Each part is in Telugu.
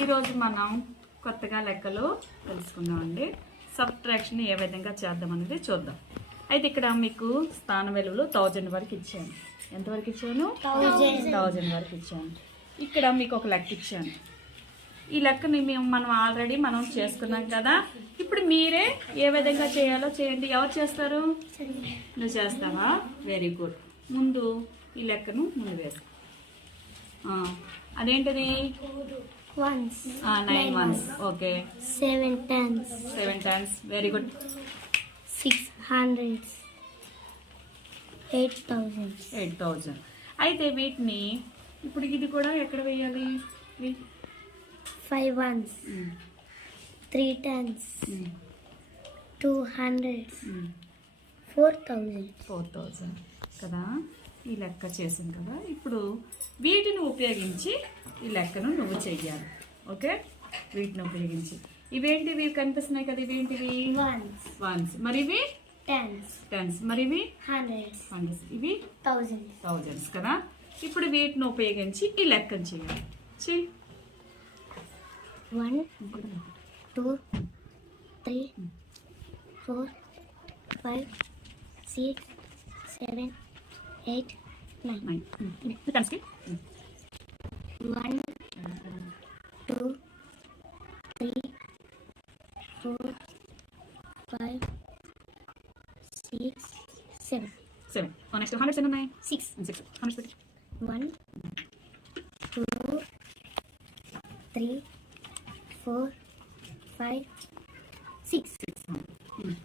ఈరోజు మనం కొత్తగా లెక్కలు తెలుసుకుందామండి. సబ్ట్రాక్షన్ ఏ విధంగా చేద్దాం అనేది చూద్దాం. అయితే ఇక్కడ మీకు స్థాన విలువలు 1000 వరకు ఇచ్చాను. ఎంతవరకు ఇచ్చాను? 1000 వరకు ఇచ్చాను. ఇక్కడ మీకు ఒక లెక్క ఇచ్చాను. ఈ లెక్కని మనం ఆల్రెడీ చేసుకున్నాం కదా. ఇప్పుడు మీరే ఏ విధంగా చేయాలో చేయండి. ఎవరు చేస్తారు? నువ్వు చేస్తావా? Very good. ముందు ఈ లెక్కను ముందు వేస్తా. అదేంటిది? 9 ones. Okay. 7 tens. 7 tens. Very good. 600. 8,000. అయితే వీటిని ఇప్పుడు ఇది కూడా ఎక్కడ వేయాలి? 5 ones. 3 tens. 200. 4,000 కదా. ఈ లెక్క చేసాం కదా. ఇప్పుడు వీటిని ఉపయోగించి ఈ లెక్కను నువ్వు చెయ్యాలి. ఓకే, వీటిని ఉపయోగించి. ఇవేంటివి కనిపిస్తున్నాయి కదా, ఇవేంటివి? వన్స్. మరి ఇవి టెన్స్. మరి ఇవి హండ్రెడ్స్. ఇవి థౌజండ్స్ కదా. ఇప్పుడు వీటిని ఉపయోగించి ఈ లెక్కను చేయాలి. 1 2 3 4 5 6 7 8 9. 1 2 3 4 5 6 7. నెక్స్ట్ హండ్రెడ్స్ ఎన్ని ఉన్నాయి? 6. హండ్రెడ్స్ 1 2 3 4 5 6.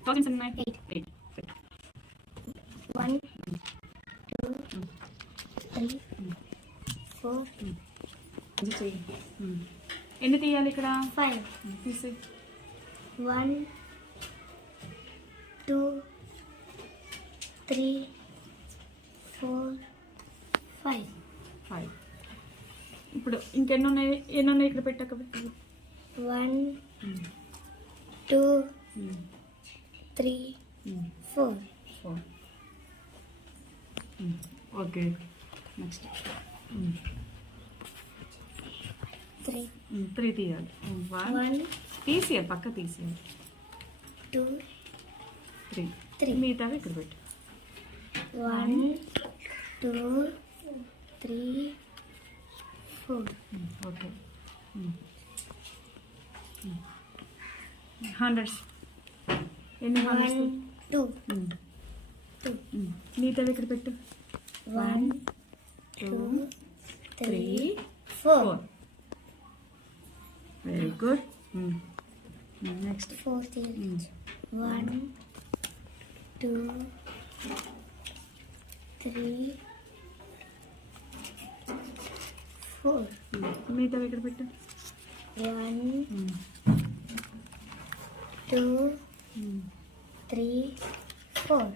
థౌజండ్స్ ఎన్ని ఉన్నాయి? 8. 1 2 3 4 ఎన్ని తీయాలి ఇక్కడ? 5. తీసి 1 2 3 4 5. ఇప్పుడు ఇంకెన్ని ఉన్నాయి? ఇక్కడ పెట్టాక 1 2 3 4. ఓకే. నెక్స్ట్ 3 తీయాలి. 1 తీసేయాలి, పక్క తీసేయాలి. 2 3 మిగతావి ఇక్కడ పెట్టు. 1 2 3 4. ఓకే. హండ్రెడ్స్ ఎన్ని? 1 2 మిగతావి ఇక్కడ పెట్టు. 1 2 3 4. Very good. నెక్స్ట్ 4. 1 2 3 4. మిగతావి ఇక్కడ పెట్టు. 1 2 3 4.